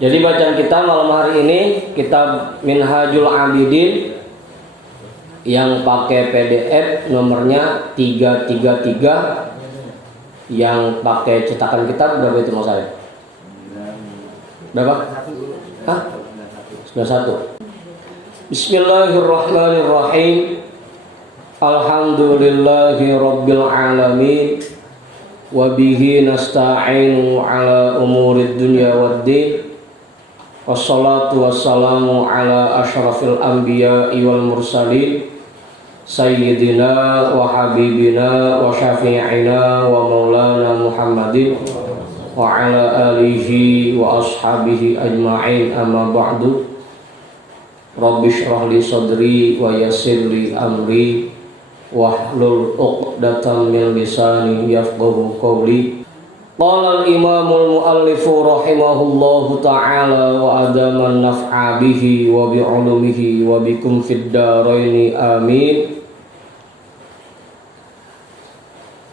Jadi bacaan kita malam hari ini kitab Minhajul Abidin yang pakai PDF nomornya 333, yang pakai cetakan kitab berapa itu Mas saya? Berapa? Hah? 91. Bismillahirrahmanirrahim. Alhamdulillahi rabbil alamin. Wa bihi nasta'inu ala umurid dunya waddin. Wassalatu wassalamu ala asyrafil anbiya'i wal mursalin Sayyidina wa habibina wa syafi'ina wa maulana Muhammadin wa ala alihi wa ashabihi ajma'in, amma ba'du. Rabbi shrah li sadri wa yassir li amri wahlul 'uqdatam min lisani yafqahu qawli. Qala al-imamul muallifu rahimahullahu ta'ala wa adaman naf'a bihi wa bi'ulumihi wa bikum fid daraini amin.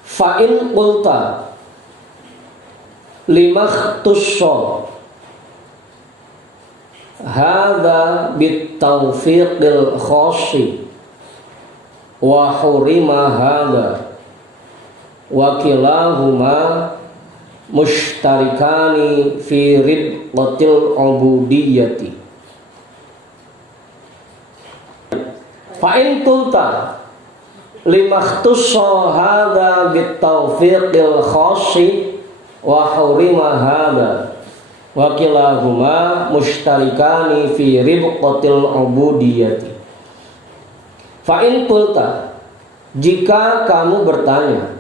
Fa in qulta limakhtussa hadza bitawfiqil khassi wa hurima hadza wa kilahuma mushtarikani fi ridqatil ubudiyyati. Fa in qulta limakhtussa hadza bitawfiqil khassi wa hurima hadza wa kilahuma mushtarikani fi ridqatil ubudiyyati. Fa in qulta, jika kamu bertanya,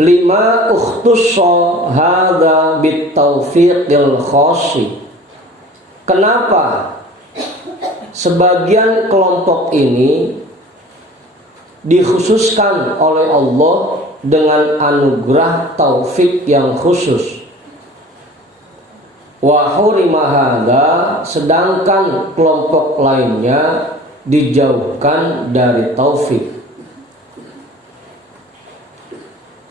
lima ukhtussa hadza bitawfiqil khassi, kenapa sebagian kelompok ini dikhususkan oleh Allah dengan anugerah taufik yang khusus, wa hurima hadza, sedangkan kelompok lainnya dijauhkan dari taufik.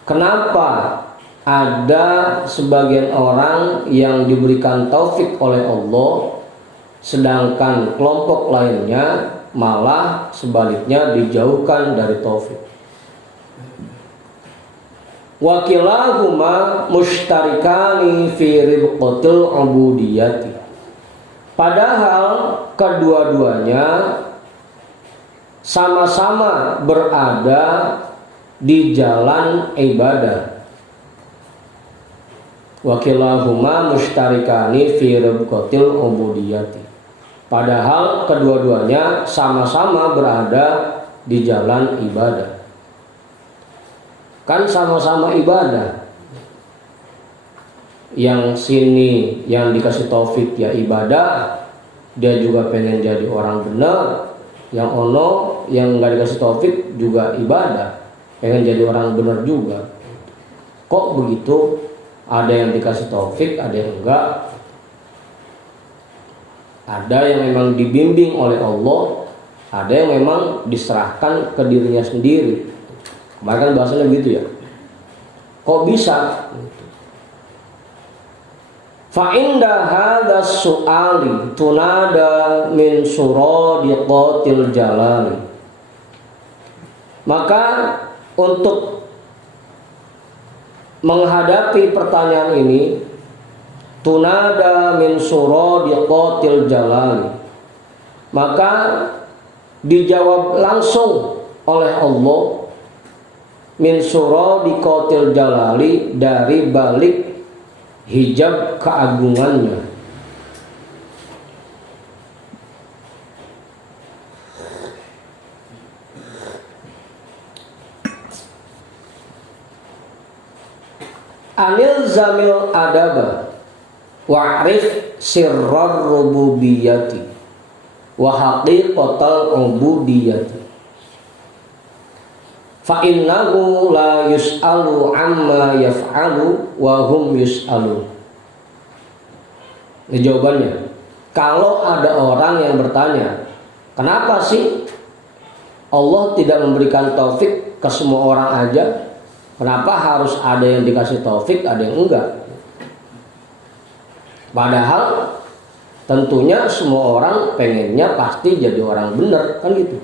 Kenapa ada sebagian orang yang diberikan taufik oleh Allah, sedangkan kelompok lainnya malah sebaliknya dijauhkan dari taufik? Wa kilahuma mushtarikani fi ribqatil ubudiyyati. Padahal kedua-duanya sama-sama berada di jalan ibadah. Wa kilahuma mushtarikani fi ribqatil ubudiyyati. Padahal kedua-duanya sama-sama berada di jalan ibadah. Kan sama-sama ibadah. Yang sini yang dikasih taufik ya ibadah, dia juga pengen jadi orang benar. Yang ono yang nggak dikasih taufik juga ibadah, pengen jadi orang benar juga. Kok begitu? Ada yang dikasih taufik, ada yang enggak. Ada yang memang dibimbing oleh Allah, ada yang memang diserahkan ke dirinya sendiri. Kemarin kan bahasanya begitu ya. Kok bisa? Fa inda hadzal su'ali tunada min suradiqatil jalali. Maka untuk menghadapi pertanyaan ini, tunada min suradiqatil jalali, maka dijawab langsung oleh Allah, min suradiqatil jalali, dari balik hijab keagungannya. Anil zamil adaba wa'rif sirrar rububiyyati wa haqiqatal ubudiyyati. Fa innahu la yus'alu amma yaf'alu wa hum yus'alu. Ini jawabannya. Kalau ada orang yang bertanya, kenapa sih Allah tidak memberikan taufik ke semua orang aja? Kenapa harus ada yang dikasih taufik, ada yang enggak? Padahal tentunya semua orang pengennya pasti jadi orang benar, kan gitu.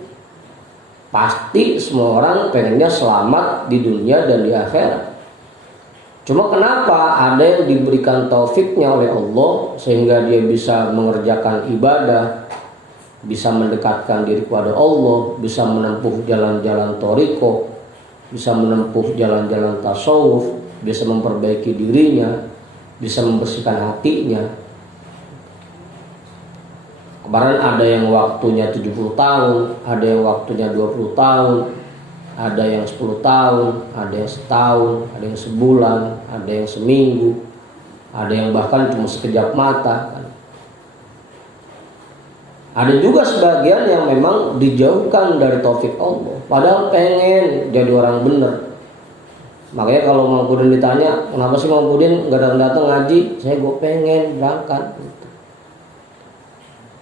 Pasti semua orang pengennya selamat di dunia dan di akhirat. Cuma kenapa ada yang diberikan taufiknya oleh Allah sehingga dia bisa mengerjakan ibadah, bisa mendekatkan diri kepada Allah, bisa menempuh jalan-jalan thariqah, bisa menempuh jalan-jalan tasawuf, bisa memperbaiki dirinya, bisa membersihkan hatinya. Kemarin ada yang waktunya 70 tahun, ada yang waktunya 20 tahun, ada yang 10 tahun, ada yang setahun, ada yang sebulan, ada yang seminggu, ada yang bahkan cuma sekejap mata. Ada juga sebagian yang memang dijauhkan dari taufik Allah, padahal pengen jadi orang benar. Makanya kalau Mang Pudin ditanya, kenapa sih Mang Pudin gak datang ngaji? Saya gue pengen berangkat.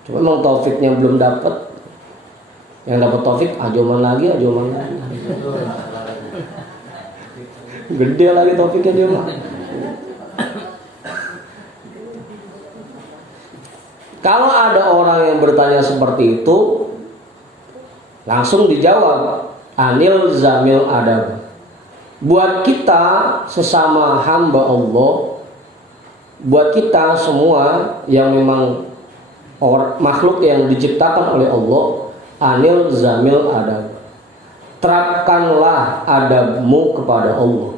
Cuma memang taufiknya belum dapat. Yang dapat taufik ajoman lagi. Gede lagi taufiknya dia mah. Kalau ada orang yang bertanya seperti itu, langsung dijawab, anil zamil adab. Buat kita sesama hamba Allah, buat kita semua yang memang makhluk yang diciptakan oleh Allah, anil zamil adab. Terapkanlah adabmu kepada Allah.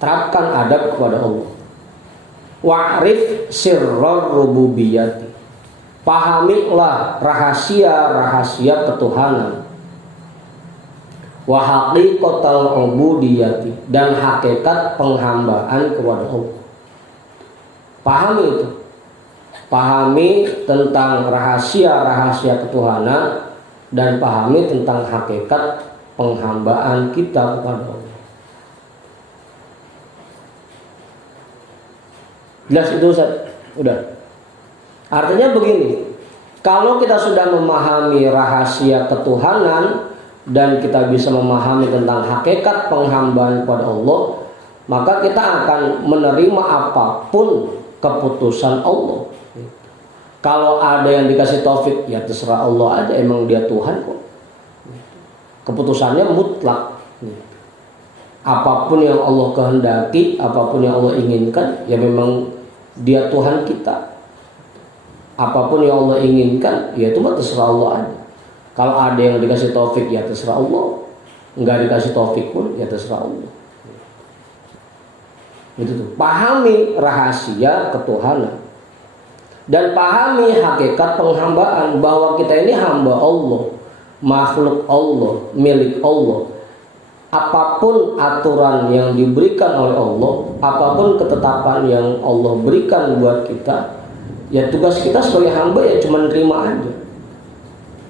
Terapkan adab kepada Allah. Wa'rif sirrar rububiyati. Pahamilah rahasia-rahasia ketuhanan. Wa haqiqatal ubudiyati, dan hakikat penghambaan kepada Allah. Pahami itu. Pahami tentang rahasia-rahasia ketuhanan dan pahami tentang hakikat penghambaan kita kepada Allah. Jelas itu Ustaz? Udah. Artinya begini, kalau kita sudah memahami rahasia ketuhanan dan kita bisa memahami tentang hakikat penghambaan kepada Allah, maka kita akan menerima apapun keputusan Allah. Kalau ada yang dikasih taufik, ya terserah Allah aja, emang dia Tuhan kok. Keputusannya mutlak. Apapun yang Allah kehendaki, apapun yang Allah inginkan, ya memang dia Tuhan kita. Apapun yang Allah inginkan, ya itu mah terserah Allah aja. Kalau ada yang dikasih taufik, ya terserah Allah. Enggak dikasih taufik pun, ya terserah Allah. Itu tuh. Pahami rahasia ketuhanan. Dan pahami hakikat penghambaan, bahwa kita ini hamba Allah, makhluk Allah, milik Allah. Apapun aturan yang diberikan oleh Allah, apapun ketetapan yang Allah berikan buat kita, ya tugas kita sebagai hamba ya cuma terima aja.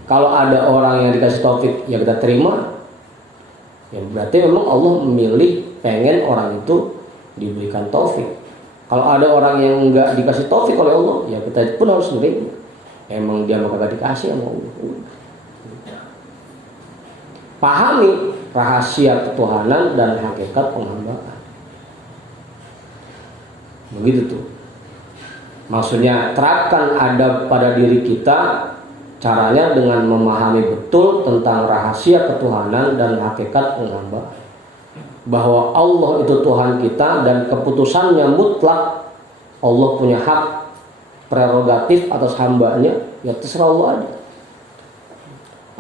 Kalau ada orang yang dikasih taufik, ya kita terima. Ya berarti memang Allah memilih pengen orang itu diberikan taufik. Kalau ada orang yang enggak dikasih taufik oleh Allah, ya kita pun harus menerima. Emang dia bakal dikasih sama Allah. Pahami rahasia ketuhanan dan hakikat penghambaan. Begitu tuh. Maksudnya terapkan adab pada diri kita. Caranya dengan memahami betul tentang rahasia ketuhanan dan hakikat penghambaan. Bahwa Allah itu Tuhan kita dan keputusannya mutlak. Allah punya hak prerogatif atas hambanya, ya terserah Allah aja.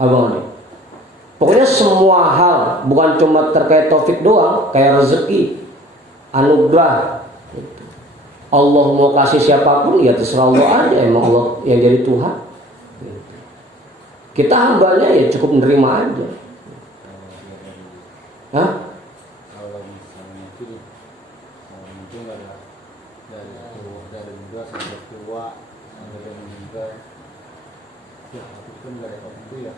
Abang nih. Pokoknya semua hal, bukan cuma terkait taufik doang, kayak rezeki, anugerah. Allah mau kasih siapapun, ya terserah Allah aja. Emang Allah yang jadi Tuhan. Kita hambanya ya cukup menerima aja. Hah? Kalau misalnya itu mungkin dari muda sampai tua, sampai meninggal, ya itu kan dari orang itu ya.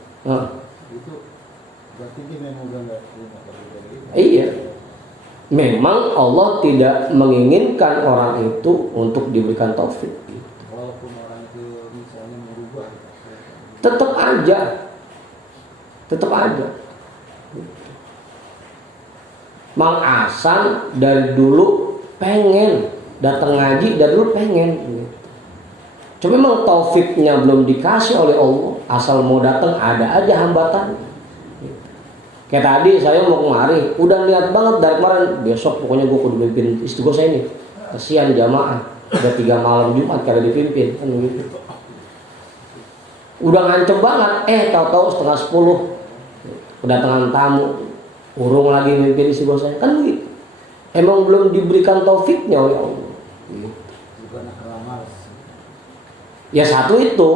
Itu berarti dia memang udah nggak terima dari itu. Iya. Memang Allah tidak menginginkan orang itu untuk diberikan taufik. Walaupun orang itu misalnya merubah, Tetap aja. Mang Asan dari dulu pengen datang ngaji dari dulu pengen gitu. Cuma memang taufiknya belum dikasih oleh Allah. Asal mau datang ada aja hambatan. Kayak tadi saya mau kemari, udah niat banget dari kemarin, besok pokoknya gue kudu mimpin istri gue saya ini. Kesian jamaah, udah 3 malam Jumat kada dipimpin kan gitu. Udah ngancem banget, tahu-tahu setengah 10 kedatangan tamu, urung lagi mimpin istri gue saya kan gitu. Emang belum diberikan taufiknya oleh Allah. Bukan karena malas. Ya satu itu.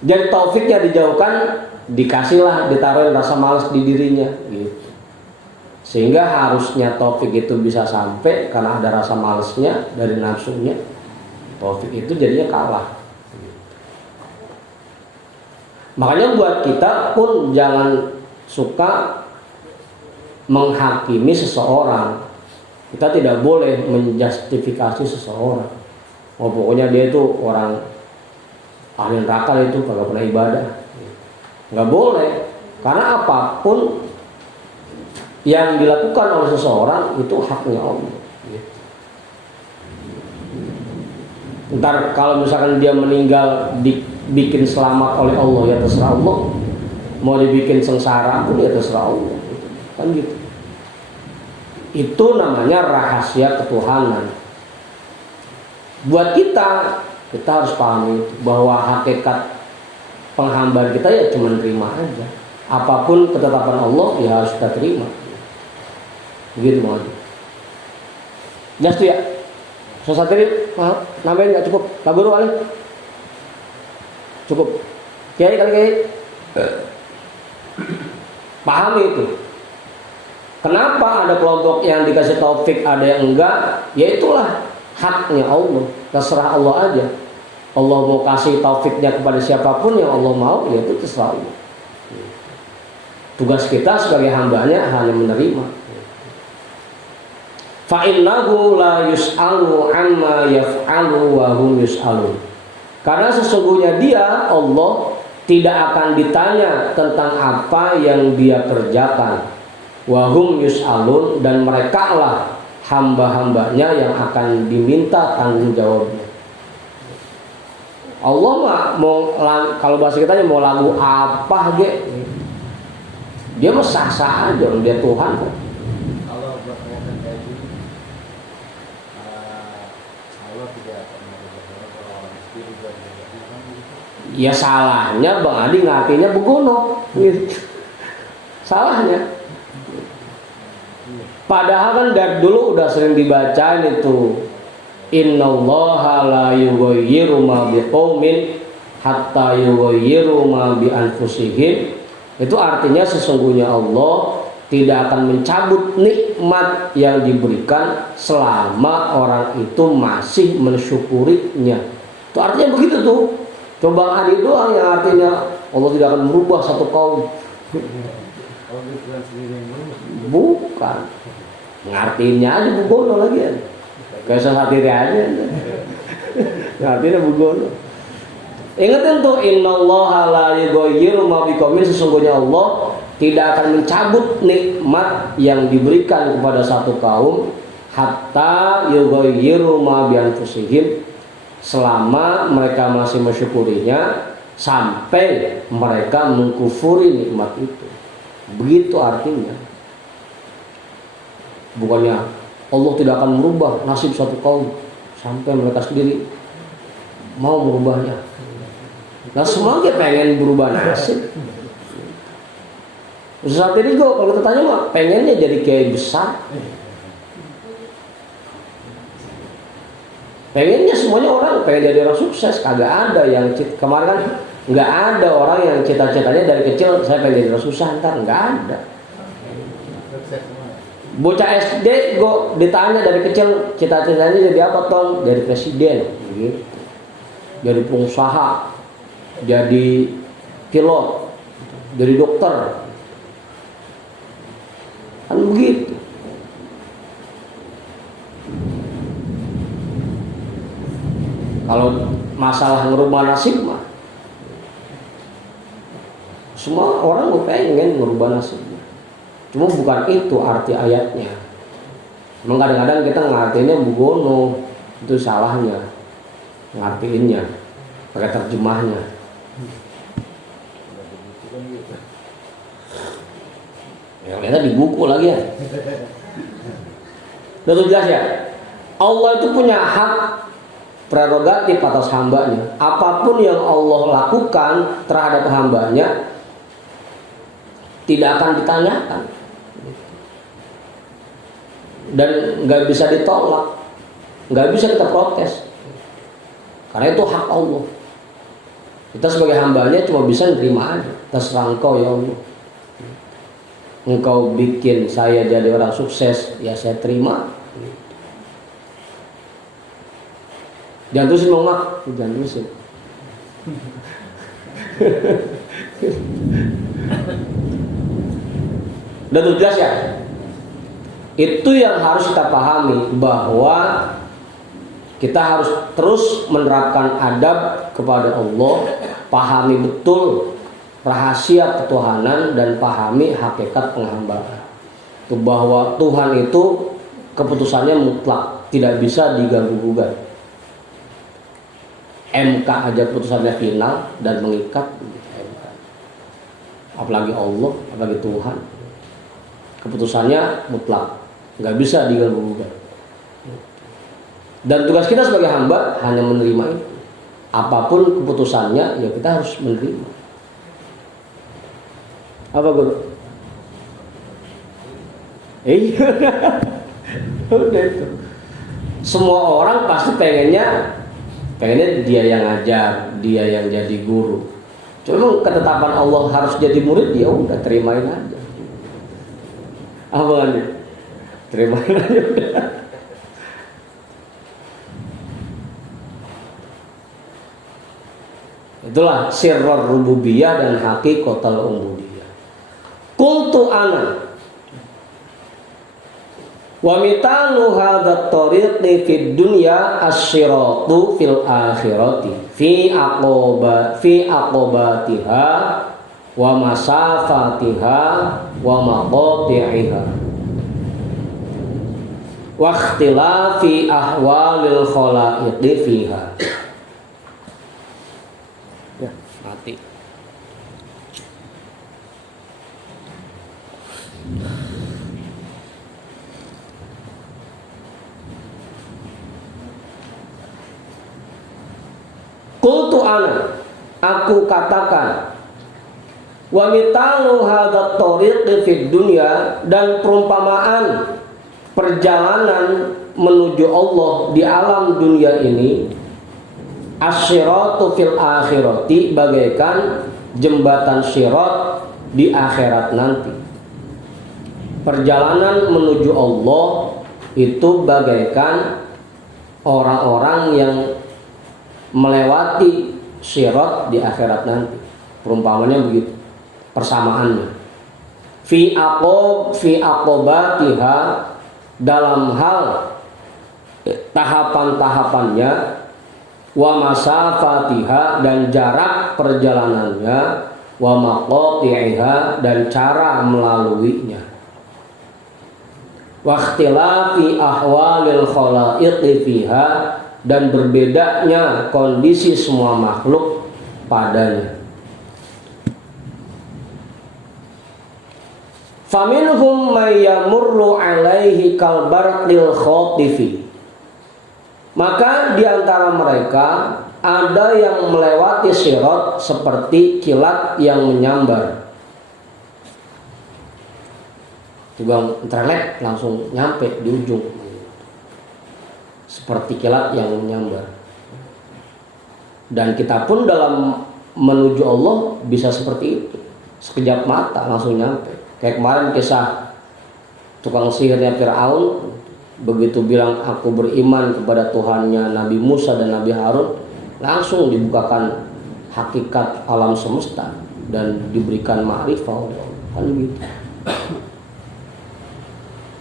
Jadi taufiknya dijauhkan, dikasihlah, ditaruhin rasa malas di dirinya gitu. Sehingga harusnya taufik itu bisa sampai karena ada rasa malasnya dari nafsunya. Taufik itu jadinya kalah. Makanya buat kita pun jangan suka menghakimi seseorang. Kita tidak boleh menjustifikasi seseorang. Oh pokoknya dia itu orang ahli neraka itu kagak pernah ibadah. Nggak boleh. Karena apapun yang dilakukan oleh seseorang itu haknya Allah. Ntar kalau misalkan dia meninggal dibikin selamat oleh Allah ya terserah Allah. Mau dibikin sengsara pun ya terserah Allah. Kan gitu. Itu namanya rahasia ketuhanan. Buat kita harus pahami bahwa hakikat penghambaan kita ya cuma terima aja. Apapun ketetapan Allah ya harus kita terima. Begitu mau. Just ya. Sosat ini namanya nggak cukup. Kaburu kali. Cukup. Kiai kali. Pahami itu. Kenapa ada kelompok yang dikasih taufik, ada yang enggak? Ya itulah haknya Allah. Terserah Allah aja. Allah mau kasih taufiknya kepada siapapun yang Allah mau, ya itu terserah Allah. Tugas kita sebagai hambanya hanya menerima. Fa innahu la yus'alu amma yaf'alu wa hum yus'alun. Karena sesungguhnya dia Allah tidak akan ditanya tentang apa yang dia kerjakan. Wa hum yus'alun, dan merekalah hamba-hambanya yang akan diminta tanggung jawabnya. Allah mah mau, kalau bahasa kita mau lagu apa dia mah sah-sah aja, dia Tuhan kok. Kalau berkaitan kayak gini, Allah tidak akan mengajarkan orang miskin dan ya salahnya Bang Adi ngartinya begono gitu. Salahnya. Padahal kan dari dulu udah sering dibacain itu, innallaha la yughayyiru ma biqaumin hatta yughayyiru ma bi anfusihim. Itu artinya sesungguhnya Allah tidak akan mencabut nikmat yang diberikan selama orang itu masih mensyukurinya. Itu artinya begitu tuh. Coba Adi doang yang artinya Allah tidak akan merubah satu kaum. Bukan. Ngartinya aja bugono lagi ya. Kayak sesatiri aja. Ngartinya bugono. Ingatin tuh, innallaha la yughayyiru ma biqaumin, sesungguhnya Allah tidak akan mencabut nikmat yang diberikan kepada satu kaum hatta yughayyiru ma bi anfusihim, selama mereka masih mensyukurinya sampai mereka mengkufuri nikmat itu. Begitu artinya. Bukannya Allah tidak akan merubah nasib satu kaum sampai mereka sendiri mau merubahnya. Nah semua kita pengen berubah nasib. Saat ini gue kalau tanya mah pengennya jadi kiai besar. Pengennya semuanya orang pengen jadi orang sukses. Kagak ada yang kemarin kan nggak ada orang yang cita-citanya dari kecil saya pengen jadi orang susah, ntar nggak ada. Bocah SD gue ditanya dari kecil cita-citanya jadi apa Tong? Jadi presiden gitu. Jadi pengusaha, jadi pilot, jadi dokter, kan begitu. Kalau masalah ngerubah nasib mah semua orang gue pengen ngerubah nasibnya. Cuma bukan itu arti ayatnya. Memang kadang-kadang kita ngartiinnya bugono, itu salahnya ngartiinnya pakai terjemahnya. Ya lihat di buku lagi ya. Udah jelas ya. Allah itu punya hak prerogatif atas hambanya. Apapun yang Allah lakukan terhadap hambanya tidak akan ditanyakan dan nggak bisa ditolak, nggak bisa kita protes karena itu hak Allah. Kita sebagai hambanya cuma bisa menerima aja. Terserah engkau ya Allah, engkau bikin saya jadi orang sukses, ya saya terima. Jangan terusin mak, jangan terusin. Udah tuh jelas ya. Itu yang harus kita pahami, bahwa kita harus terus menerapkan adab kepada Allah, pahami betul rahasia ketuhanan dan pahami hakikat penghambaan. Itu bahwa Tuhan itu keputusannya mutlak, tidak bisa diganggu-gugat. MK aja putusannya final dan mengikat. Apalagi Allah, apalagi Tuhan, keputusannya mutlak, nggak bisa diganggu-gugat. Dan tugas kita sebagai hamba hanya menerima itu. Apapun keputusannya, ya kita harus menerima. Apa guru? Udah itu. Semua orang pasti pengennya dia yang ngajar, dia yang jadi guru. Cuma ketetapan Allah harus jadi murid, ya udah terimain aja. Apa nih? Terimain aja udah. Itulah sirrul rububiyah dan hakikatul ubudiyah. Qultu ana wa mitalu hadza tariqi fid dunya as-siratu fil akhirati fi aqobatiha wa masafatiha wa maqati'iha wa ikhtilafi ahwalil khalaiqi fiha. Ya, mati. Qultu ana, aku katakan, wa mitalu hadza tariqi fid dunya, dan perumpamaan perjalanan menuju Allah di alam dunia ini, as-siratu fil akhirati, bagaikan jembatan sirat di akhirat nanti. Perjalanan menuju Allah itu bagaikan orang-orang yang melewati sirat di akhirat nanti. Perumpamannya begitu, persamaannya. Fi aqobatiha, dalam hal tahapan-tahapannya, wa masafatiha, dan jarak perjalanannya, wa maqati'iha, dan cara melaluinya, wa ikhtilafi ahwalil khalaiqi fiha, dan berbedanya kondisi semua makhluk padanya. Faminhum may yamurru alaihi kalbarqil khotifi, maka di antara mereka ada yang melewati sirat seperti kilat yang menyambar. Juga internet langsung nyampe di ujung, seperti kilat yang menyambar. Dan kita pun dalam menuju Allah bisa seperti itu, sekejap mata langsung nyampe. Kayak kemarin kisah tukang sihirnya Fir'aun, begitu bilang aku beriman kepada Tuhannya Nabi Musa dan Nabi Harun, langsung dibukakan hakikat alam semesta dan diberikan ma'rifah, kan begitu,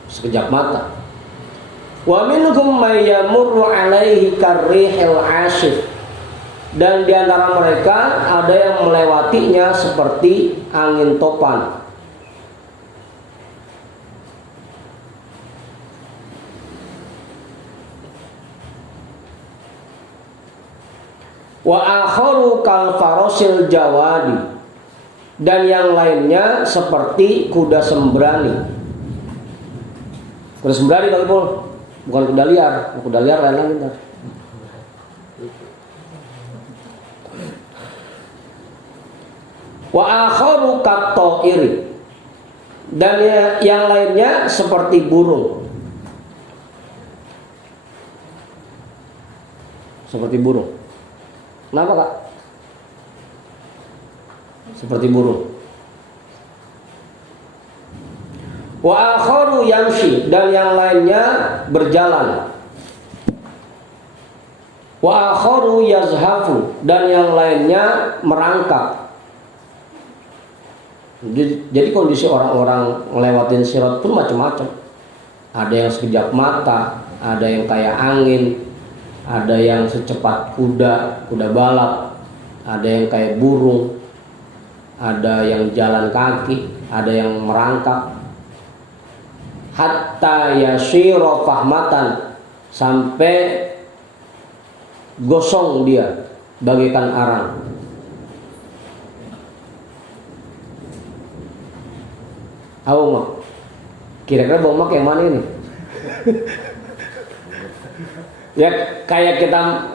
sekejap mata. Wa minhum may yamurru alaihi karrihil asif, dan di antara mereka ada yang melewatinya seperti angin topan. Wa akharu kal farosil jawadi, dan yang lainnya seperti kuda sembrani. Kuda sembrani kali Pol, bukan kuda liar. Kuda liar lain lagi ntar. Wa akharu kat-ta'iri, dan yang lainnya seperti burung. Seperti burung. Kenapa Kak? Seperti burung. Wa akharu yamshi, dan yang lainnya berjalan. Wa akharu yazhafu, dan yang lainnya merangkak. Jadi kondisi orang-orang ngelewatin sirat pun macam-macam. Ada yang sekejap mata, ada yang kayak angin, ada yang secepat kuda balap, ada yang kayak burung, ada yang jalan kaki, ada yang merangkak. Hatta yashira fahmatan, sampai gosong dia bagaikan arang. Mak, kira-kira bau mak yang mana ini? Ya kayak kita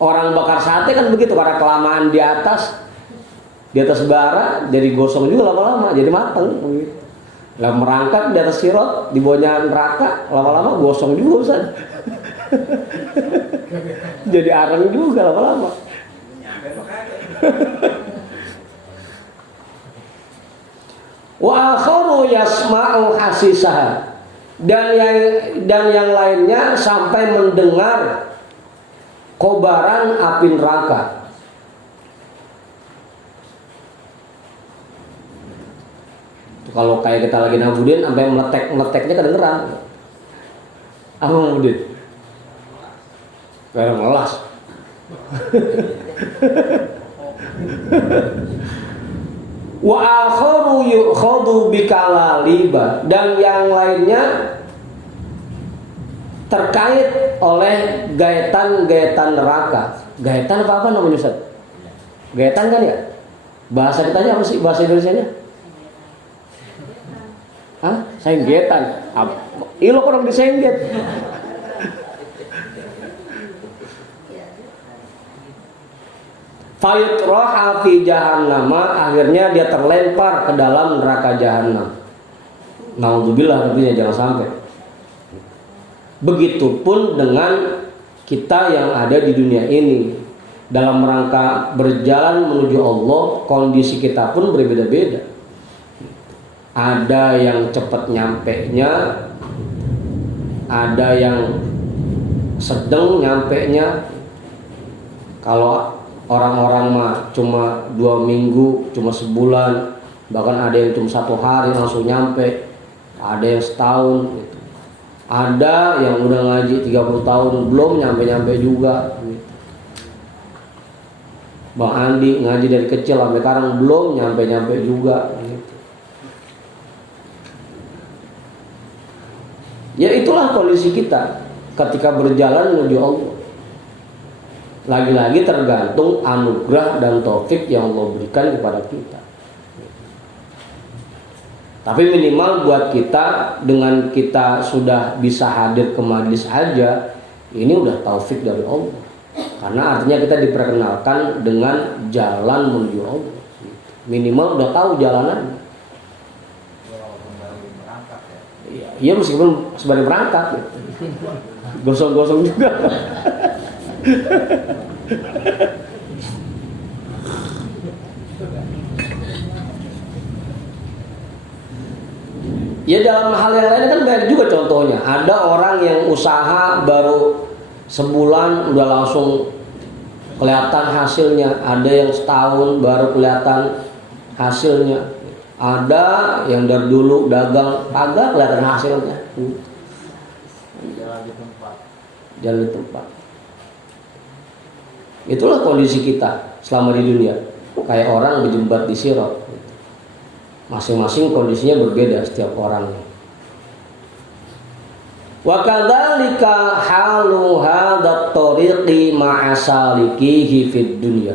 orang bakar sate kan begitu, karena kelamaan di atas bara jadi gosong juga lama-lama, jadi matang begitu. Lah merangkak di atas sirot di bawahnya neraka, lama-lama gosong juga Ustaz. Jadi arang juga lama-lama. Wa akharu yasma'u hasisaha, dan yang lainnya sampai mendengar kobaran api neraka. Kalau kayak kita lagi nabudin sampai meleteknya kedengeran. Apa nabudin? Kayak melas. Wa akharu yukhadu bikalaliba, dan yang lainnya terkait oleh gaetan-gaetan neraka. Gaetan apa namanya Ustaz? Gaetan kan ya? Bahasa kitanya apa sih bahasa Indonesianya? Hah? Senggetan. Ilo orang disengget. Fayutraha fi jahannam, akhirnya dia terlempar ke dalam neraka jahanam. Naudzubillah, artinya jangan sampai. Begitupun dengan kita yang ada di dunia ini, dalam rangka berjalan menuju Allah, kondisi kita pun berbeda-beda. Ada yang cepat nyampenya, ada yang sedang nyampenya. Kalau orang-orang mah cuma 2 minggu, cuma sebulan, bahkan ada yang cuma 1 hari langsung nyampe, ada yang setahun gitu. Ada yang udah ngaji 30 tahun belum nyampe-nyampe juga gitu. Bang Andi ngaji dari kecil sampai sekarang belum nyampe-nyampe juga gitu. Ya itulah kondisi kita ketika berjalan menuju Allah. Lagi-lagi tergantung anugerah dan taufik yang Allah berikan kepada kita. Tapi minimal buat kita, dengan kita sudah bisa hadir ke majelis aja, ini udah taufik dari Allah. Karena artinya kita diperkenalkan dengan jalan menuju Allah. Minimal udah tahu jalanannya. Iya, meskipun sebagai perangkat gitu. Gosong-gosong juga. Ya dalam hal yang lain kan banyak juga contohnya. Ada orang yang usaha baru sebulan udah langsung kelihatan hasilnya. Ada yang setahun baru kelihatan hasilnya. Ada yang dari dulu dagang agak kelihatan hasilnya. Jalan di tempat. Itulah kondisi kita selama di dunia. Kayak orang dijembat di sirat. Masing-masing kondisinya berbeda setiap orang. Wa kadzalika halu hadzat tariqi ma'a salikihi fid dunya.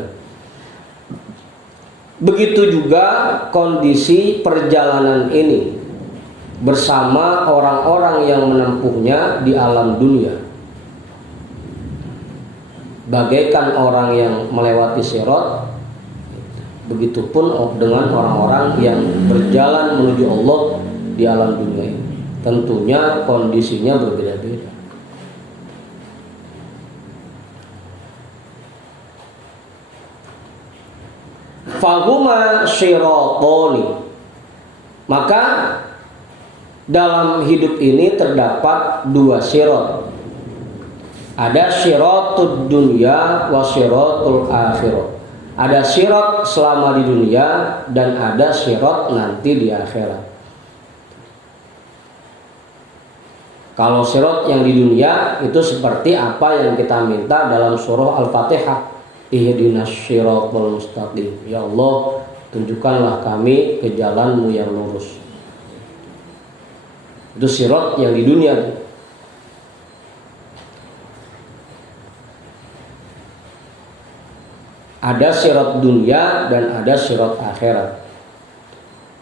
Begitu juga kondisi perjalanan ini bersama orang-orang yang menempuhnya di alam dunia. Bagaikan orang yang melewati sirat, begitupun dengan orang-orang yang berjalan menuju Allah di alam dunia ini. Tentunya kondisinya berbeda-beda. Fahuma siratoni. Maka dalam hidup ini terdapat dua sirat. Ada siratud dunya wa siratul akhirah. Ada sirat selama di dunia dan ada sirat nanti di akhirat. Kalau sirat yang di dunia itu seperti apa yang kita minta dalam surah Al-Fatihah. Ihdinas siratal mustaqim. Ya Allah, tunjukkanlah kami ke jalan-Mu yang lurus. Itu sirat yang di dunia. Ada sirat dunia dan ada sirat akhirat.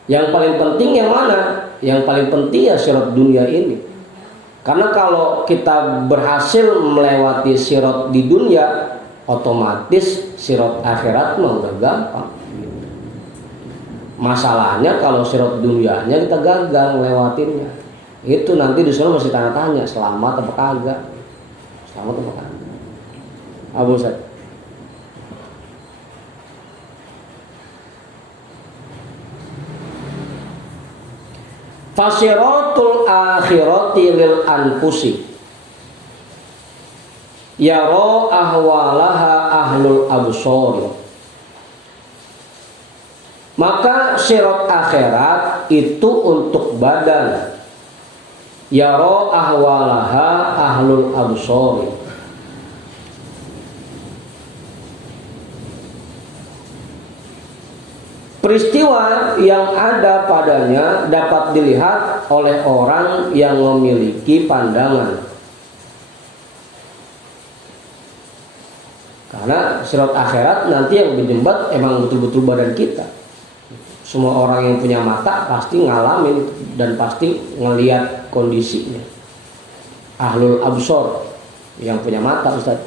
Yang paling penting yang mana? Yang paling penting ya sirat dunia ini. Karena kalau kita berhasil melewati sirat di dunia, otomatis sirat akhirat mah udah gampang. Masalahnya kalau sirat dunianya kita gagal melewatinya, itu nanti disuruh masih tanya tanya selamat apa kagak, selamat apa kagak. Abu Ustaz. Fasiratul akhirati lil anfusi yaro ahwalaha ahlul absor. Maka sirat akhirat itu untuk badan. Yaro ahwalaha ahlul absor. Peristiwa yang ada padanya dapat dilihat oleh orang yang memiliki pandangan. Karena sirat akhirat nanti yang berjembat emang betul-betul badan kita. Semua orang yang punya mata pasti ngalamin dan pasti ngelihat kondisinya. Ahlul absor yang punya mata, Ustaz.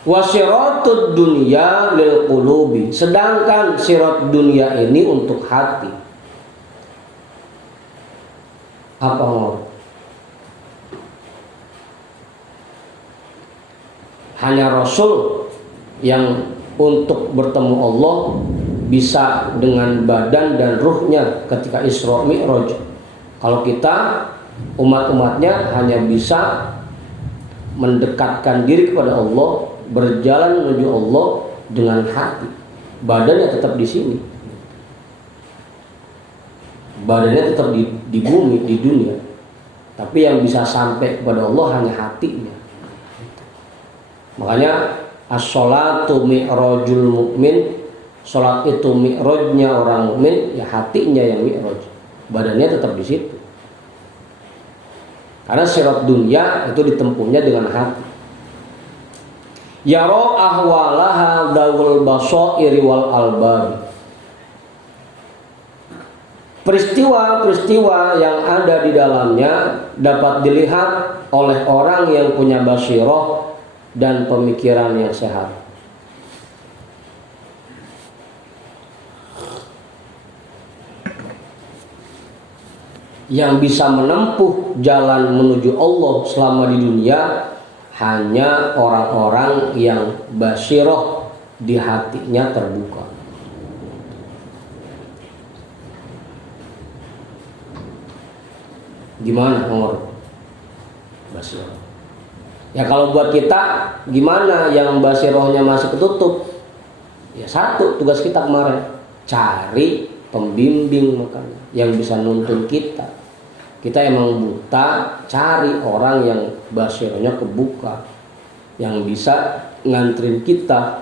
Wasiratud dunya lil qulubi. Sedangkan sirat dunia ini untuk hati. Apa mau? Hanya Rasul yang untuk bertemu Allah bisa dengan badan dan ruhnya ketika Isra Mi'raj. Kalau kita umat-umatnya hanya bisa mendekatkan diri kepada Allah, berjalan menuju Allah dengan hati. Badannya tetap di sini. Badannya tetap di bumi, di dunia. Tapi yang bisa sampai kepada Allah hanya hatinya. Makanya as-sholatu mi'rajul mu'min. Salat itu mi'rajnya orang mukmin, ya hatinya yang mi'raj. Badannya tetap di situ. Karena sirat dunia itu ditempuhnya dengan hati. Yaro ahwalaha dawul basairi wal albab. Peristiwa-peristiwa yang ada di dalamnya dapat dilihat oleh orang yang punya basirah dan pemikiran yang sehat. Yang bisa menempuh jalan menuju Allah selama di dunia hanya orang-orang yang basirah di hatinya terbuka. Gimana Umar? Basirah. Ya kalau buat kita gimana yang basirahnya masih ketutup? Ya satu tugas kita kemarin, cari pembimbing makanya yang bisa nuntun kita. Kita emang buta, cari orang yang basirahnya kebuka, yang bisa ngantrin kita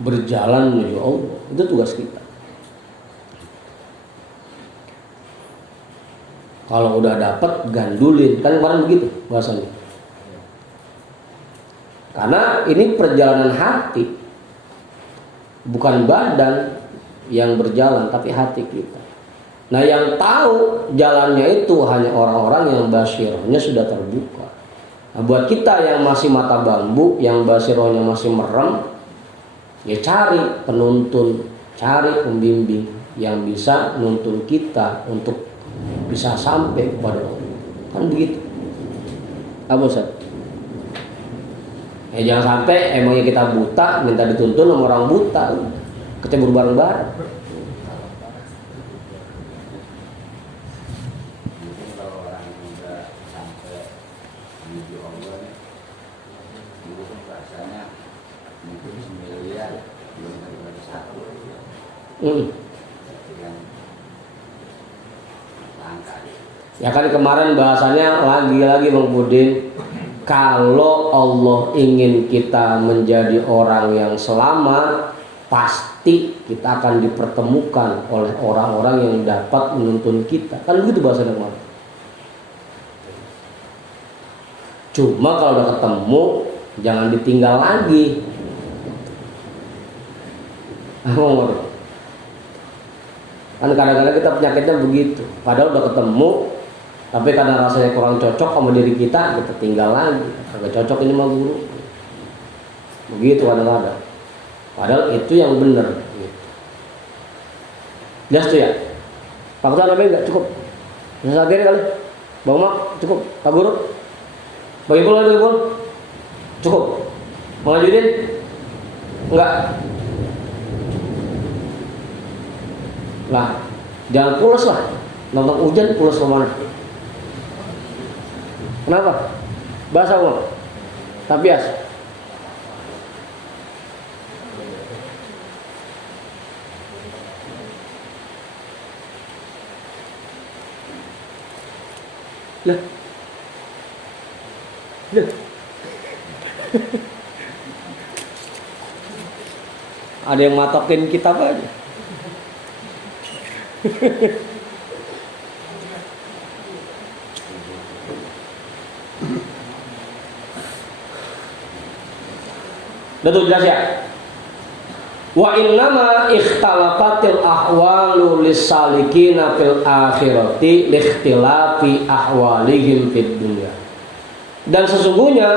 berjalan menuju Allah. Itu tugas kita. Kalau udah dapet gandulin, kan kemarin begitu bahasanya. Karena ini perjalanan hati, bukan badan yang berjalan, tapi hati kita. Nah, yang tahu jalannya itu hanya orang-orang yang basirohnya sudah terbuka. Nah, buat kita yang masih mata bambu, yang basirohnya masih merem, ya cari penuntun, cari pembimbing yang bisa nuntun kita untuk bisa sampai kepada Allah. Kan begitu. Apa Ustaz? Jangan sampai emangnya kita buta minta dituntun sama orang buta, kecebur bareng-bareng. Kalau orang udah sampai menuju Allah nih, itu kan rasanya mungkin 9 miliar belum ada satu. Ya kan kemarin bahasanya lagi-lagi Bang Budin, kalau Allah ingin kita menjadi orang yang selamat, pasti kita akan dipertemukan oleh orang-orang yang dapat menuntun kita. Kan begitu bahasanya kemarin. Cuma kalau udah ketemu, jangan ditinggal lagi. Kan kadang-kadang kita penyakitnya begitu. Padahal udah ketemu, tapi karena rasanya kurang cocok sama diri kita tinggal lagi. Agak cocok ini sama guru. Begitu kadang-kadang. Padahal itu yang benar. Jelas tuh ya. Pak Ustaz namanya enggak cukup. Bisa sendiri kali. Bang Mak cukup. Pak Guru. Bagi pula. Cukup. Mau lanjutin? Enggak. Lah, jangan pulas lah. Nonton hujan pulas kemana? Kenapa? Bahasa ulang. Tabias. Lah. Ada yang matokin kitab aja. Udah tuh jelas ya. Wa innama ikhtalafatil ahwalu lis-salikina fil akhirati liikhtilafi ahwalihim fid dunya. Dan sesungguhnya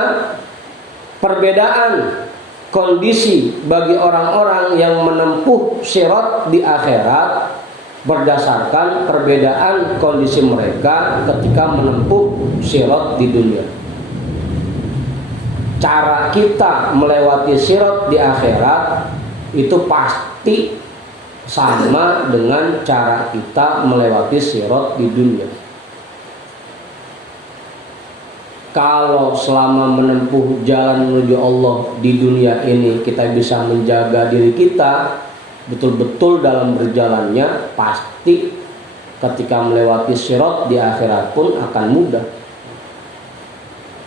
perbedaan kondisi bagi orang-orang yang menempuh sirat di akhirat berdasarkan perbedaan kondisi mereka ketika menempuh sirat di dunia. Cara kita melewati sirat di akhirat itu pasti sama dengan cara kita melewati sirat di dunia. Kalau selama menempuh jalan menuju Allah di dunia ini kita bisa menjaga diri kita betul-betul dalam berjalannya, pasti ketika melewati sirat di akhirat pun akan mudah,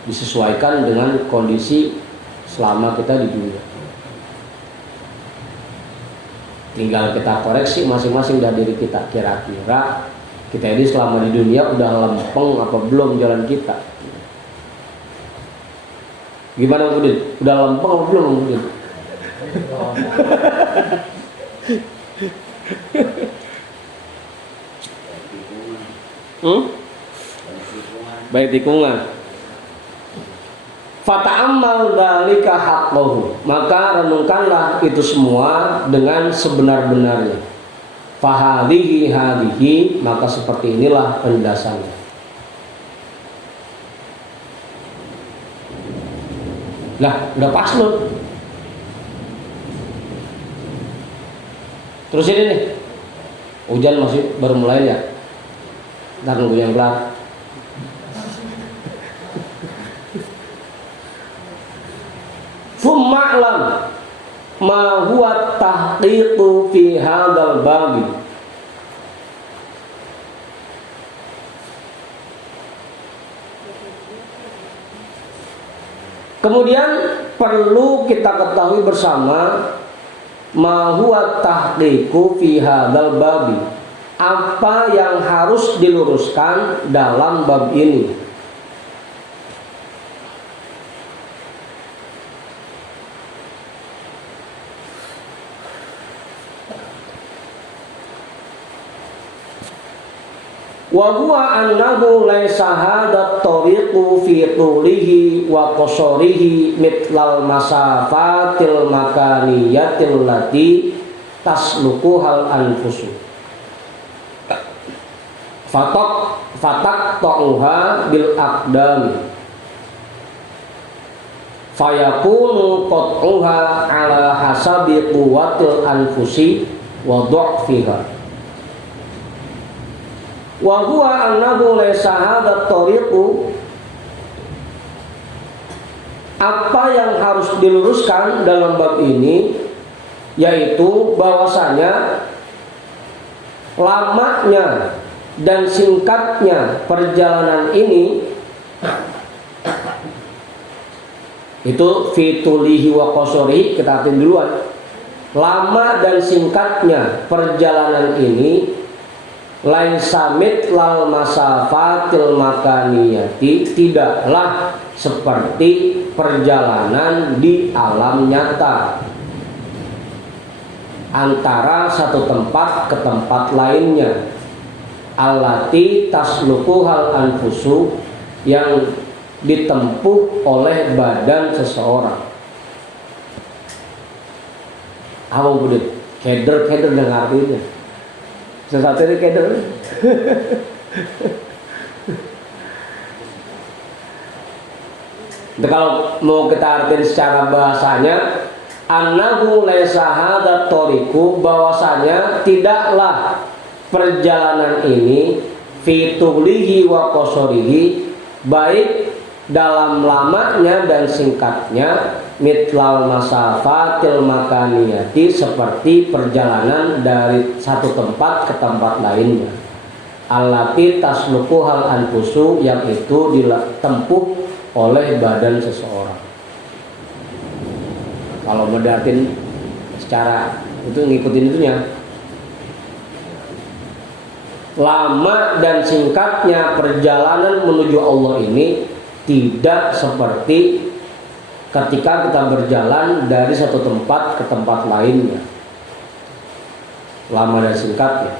disesuaikan dengan kondisi selama kita di dunia. Tinggal kita koreksi masing-masing dari diri kita, kira-kira kita ini selama di dunia udah lempeng apa belum jalan kita. Gimana Budin? Udah lempeng apa belum Budin? Baik tikungan. Fata'ammal dzalika haqqahu, maka renungkanlah itu semua dengan sebenar-benarnya. Fahadhihi hadhihi, maka seperti inilah penjelasannya. Lah, udah pas loh. Terus ini nih, hujan masih baru mulai ya. Ntar nunggu yang kelar. Fumma'lam ma huwa tahqiqu fi hadzal babi. Kemudian perlu kita ketahui bersama ma huwa tahqiqu fi hadzal babi, apa yang harus diluruskan dalam bab ini. Wa huwa annahu laisa hadat tariqu fi tulihi wa qasarihi mitlal masafatil makaniyatil lati tasluquhal anfusu fatak ta'uha bil aqdami fayakunu qat'uha ala hasabi quwwatil anfusi wa dha'fiha. Wa huwa annahu laysa hadha tariqu, apa yang harus diluruskan dalam bab ini yaitu bahwasanya lamanya dan singkatnya perjalanan ini itu fitulihi wa qasarihi, kita artiin duluan. Lama dan singkatnya perjalanan ini lain samit lal masafatil makaniyati, tidaklah seperti perjalanan di alam nyata antara satu tempat ke tempat lainnya, allati tasluquhal anfusu, yang ditempuh oleh badan seseorang. Apa budut? Keder yang artinya sesuatu ini keder. Kalau mau kita artiin secara bahasanya, annahu laisa hadza tariqu, bahwasanya tidaklah perjalanan ini fi tulihi wa qasarihi, baik dalam lamanya dan singkatnya, mitlal masafatil makaniyati, seperti perjalanan dari satu tempat ke tempat lainnya, allati tasluquhal anfusu, yang itu ditempuh oleh badan seseorang. Kalau mendatin secara itu ngikutin itunya, lama dan singkatnya perjalanan menuju Allah ini tidak seperti ketika kita berjalan dari satu tempat ke tempat lainnya. Lama dan singkatnya.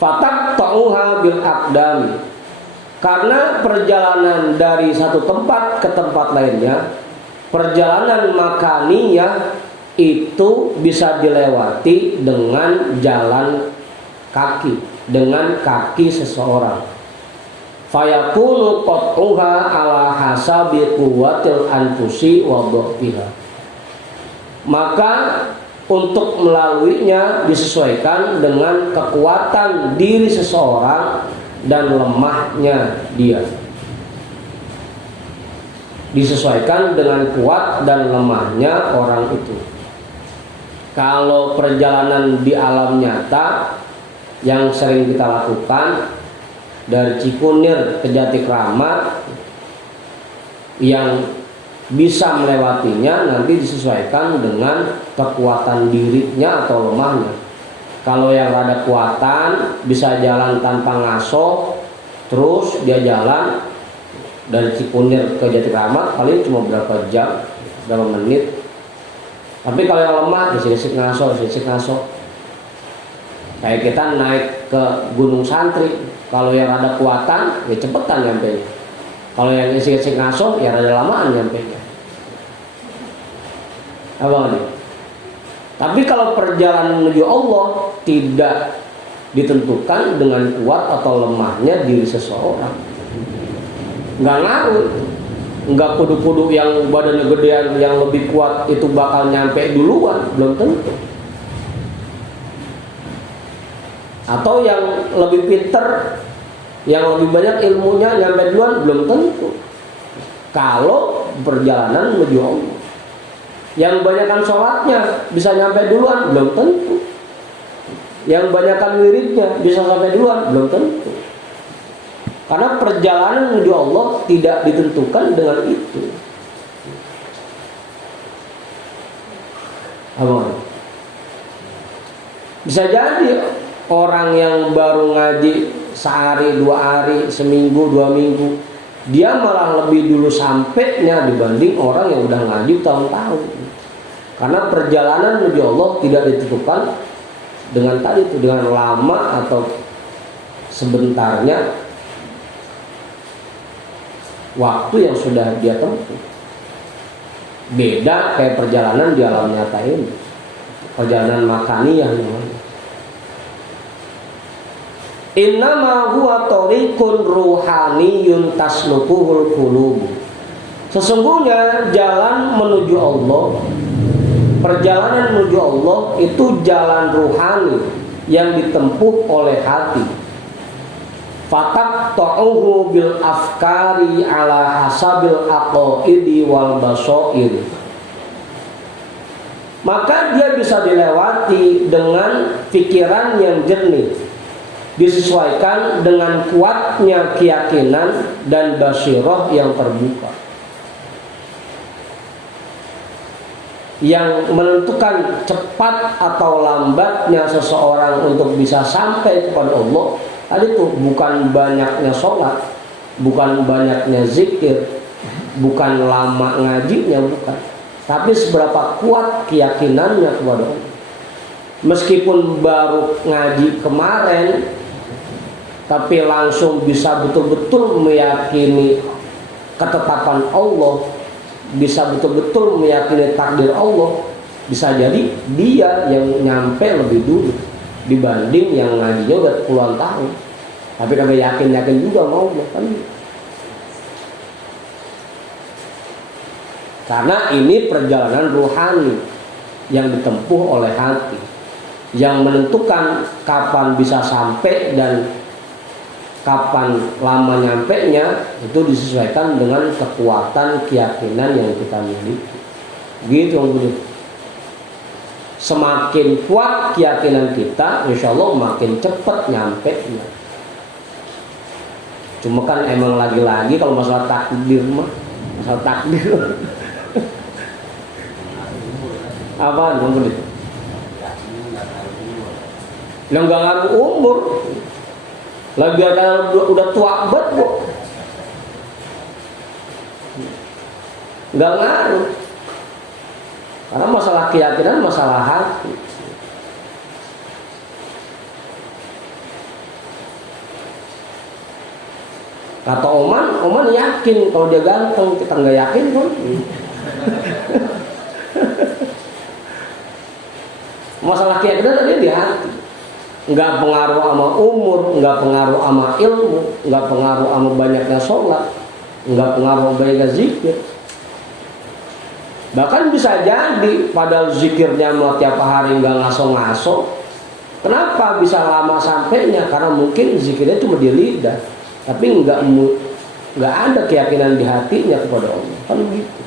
Fatak ta'uha bil aqdami, karena perjalanan dari satu tempat ke tempat lainnya, perjalanan makaniyah itu bisa dilewati dengan jalan kaki, dengan kaki seseorang. Fayakunu qat'uha ala hasabi quwwatil anfusi wa dha'fiha, maka untuk melaluinya disesuaikan dengan kekuatan diri seseorang dan lemahnya dia. Disesuaikan dengan kuat dan lemahnya orang itu. Kalau perjalanan di alam nyata yang sering kita lakukan dari Cikunir ke Jatikramat, yang bisa melewatinya nanti disesuaikan dengan kekuatan dirinya atau lemahnya. Kalau yang rada kuatan bisa jalan tanpa ngaso, terus dia jalan dari Cikunir ke Jatikramat paling cuma berapa jam, berapa menit. Tapi kalau yang lemah disisik ngaso. Kayak kita naik ke Gunung Santri, kalau yang ada kuatan ya cepetan nyampe. Kalau yang isik-isik ngaso ya rada lamaan nyampe. Abang ini. Tapi kalau perjalanan menuju Allah tidak ditentukan dengan kuat atau lemahnya diri seseorang. Nggak ngaruh. Nggak kudu-kudu yang badannya gedean yang lebih kuat itu bakal nyampe duluan, belum tentu. Atau yang lebih pinter, yang lebih banyak ilmunya nyampe duluan, belum tentu. Kalau perjalanan menuju Allah, yang banyakkan sholatnya bisa nyampe duluan, belum tentu. Yang banyakkan wiridnya bisa sampai duluan, belum tentu. Karena perjalanan menuju Allah tidak ditentukan dengan itu. Apa? Bisa jadi orang yang baru ngaji sehari, 2 hari, seminggu, 2 minggu, dia malah lebih dulu sampainya dibanding orang yang udah ngaji tahun-tahun. Karena perjalanan menuju Allah tidak ditentukan dengan tadi itu, dengan lama atau sebentarnya waktu yang sudah dia tempuh. Beda kayak perjalanan di alam nyata ini, perjalanan makaniyah namanya. Innama huwa tariqun ruhaniyun taslukuhul qulub. Sesungguhnya jalan menuju Allah, perjalanan menuju Allah itu jalan ruhani yang ditempuh oleh hati. Fatak ta'uhu bil afkari ala hasabil aqaidi wal basair. Maka dia bisa dilewati dengan pikiran yang jernih, disesuaikan dengan kuatnya keyakinan dan basirah yang terbuka. Yang menentukan cepat atau lambatnya seseorang untuk bisa sampai kepada Allah tadi tuh bukan banyaknya sholat, bukan banyaknya zikir, bukan lama ngajinya, bukan, tapi seberapa kuat keyakinannya kepada Allah. Meskipun baru ngaji kemarin, tapi langsung bisa betul-betul meyakini ketetapan Allah, bisa betul-betul meyakini takdir Allah, bisa jadi dia yang nyampe lebih dulu dibanding yang ngajinya udah puluhan tahun tapi kagak yakin juga mau kan. Karena ini perjalanan ruhani yang ditempuh oleh hati, yang menentukan kapan bisa sampai dan kapan lama nyampenya itu disesuaikan dengan kekuatan keyakinan yang kita miliki. Gitu Bang Budi. Semakin kuat keyakinan kita, insya Allah makin cepat nyampenya. Cuma kan emang lagi-lagi kalau masalah takdir mah, masalah takdir apa Bang Budi? Yang nggak ngaruh umur. Lagi kan udah tua banget kok, nggak ngaruh. Karena masalah keyakinan, masalah hati. Kata Oman yakin kalau dia ganteng, kita nggak yakin kan? Masalah keyakinan tadi di hati. Nggak pengaruh sama umur, nggak pengaruh sama ilmu, nggak pengaruh sama banyaknya sholat, nggak pengaruh sama banyaknya zikir. Bahkan bisa jadi padahal zikirnya mau tiap hari nggak ngaso-ngaso. Kenapa bisa lama sampainya? Karena mungkin zikirnya cuma di lidah, tapi nggak ada keyakinan di hatinya kepada Allah. Kan begitu.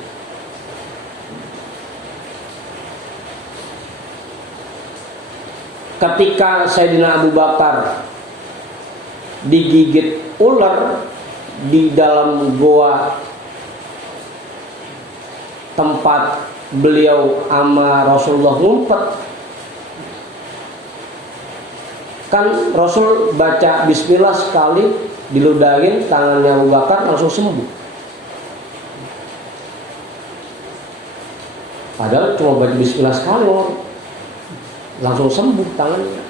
Ketika Sayyidina Abu Bakar digigit ular di dalam goa tempat beliau sama Rasulullah ngumpet, kan Rasul baca bismillah sekali, diludahin tangannya Abu Bakar langsung sembuh. Padahal cuma baca bismillah sekali langsung sembuh tangannya.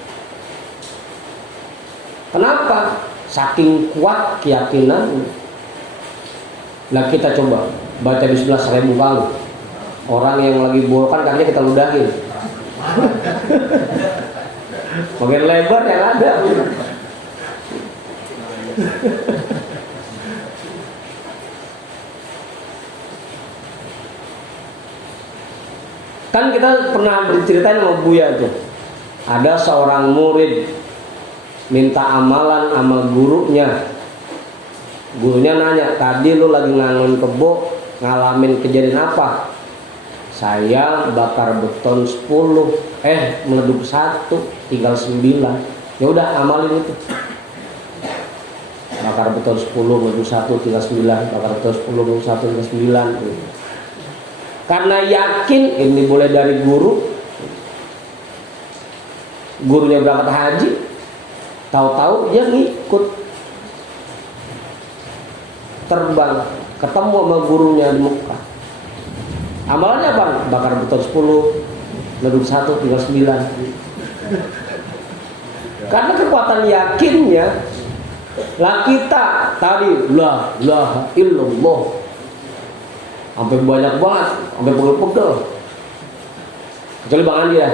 Kenapa? Saking kuat keyakinan. Nah kita coba baca bismillah 1000 kali. Orang yang lagi borokan kakinya kita ludahin. Bagian lebar yang ada. Kan kita pernah berceritain sama Buya tuh. Ada seorang murid minta amalan sama gurunya. Gurunya nanya, tadi lu lagi ngangon kebo, ngalamin kejadian apa? Saya bakar beton 10, meleduk 1, tinggal 9. Ya udah amalin itu. Bakar beton 10, meleduk 1, tinggal 9. Bakar beton 10, meleduk 1, tinggal 9. Karena yakin ini boleh dari guru. Gurunya berangkat haji, Tahu-tahu dia ngikut terbang, ketemu sama gurunya di Mekah. Amalannya bang, bakar beton 10, leduk 1, tinggal 9. Karena kekuatan yakinnya. Lah kita tadi la ilaha illallah sampai banyak banget, sampai pegel-pegel. Kecuali Bang Andi ya,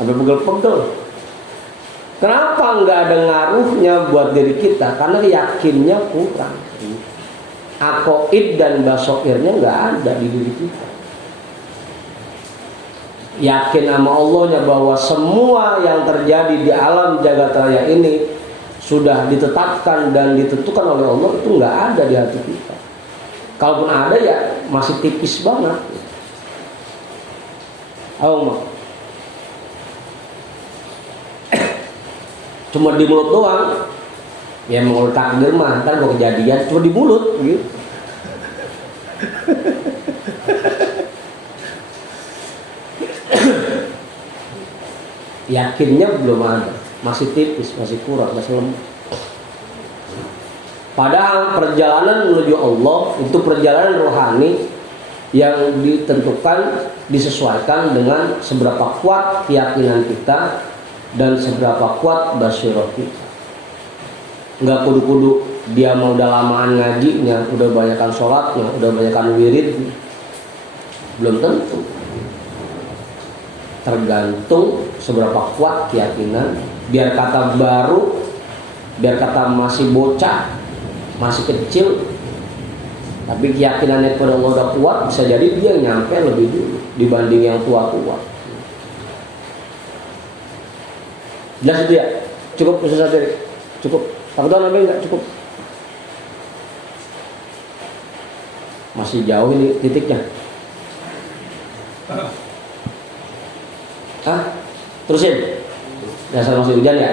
sampai pegel-pegel. Kenapa nggak ada ngaruhnya buat diri kita? Karena yakinnya kurang. Aqaid dan basoirnya nggak ada di diri kita. Yakin sama Allahnya bahwa semua yang terjadi di alam jagat raya ini sudah ditetapkan dan ditentukan oleh Allah, itu nggak ada di hati kita. Kalaupun ada ya masih tipis banget. Allah cuma di mulut doang. Ya mau takdir mah ntar mau kejadian cuma di mulut gitu. Yakinnya belum ada, masih tipis, masih kurang, masih lemah. Padahal perjalanan menuju Allah itu perjalanan rohani yang ditentukan, disesuaikan dengan seberapa kuat keyakinan kita dan seberapa kuat basyirah kita. Nggak kudu-kudu dia mau udah lamaan ngajinya, udah banyakan sholatnya, udah banyakan wiridnya. Belum tentu. Tergantung seberapa kuat keyakinan. Biar kata baru, biar kata masih bocah, masih kecil, tapi keyakinannya kepada Allah udah kuat, bisa jadi dia nyampe lebih dulu dibanding yang tua-tua. Jelas itu ya? Cukup khusus saja. Cukup. Takutnya namanya enggak cukup. Masih jauh ini titiknya. Hah? Terusin. Dasar masih hujan ya?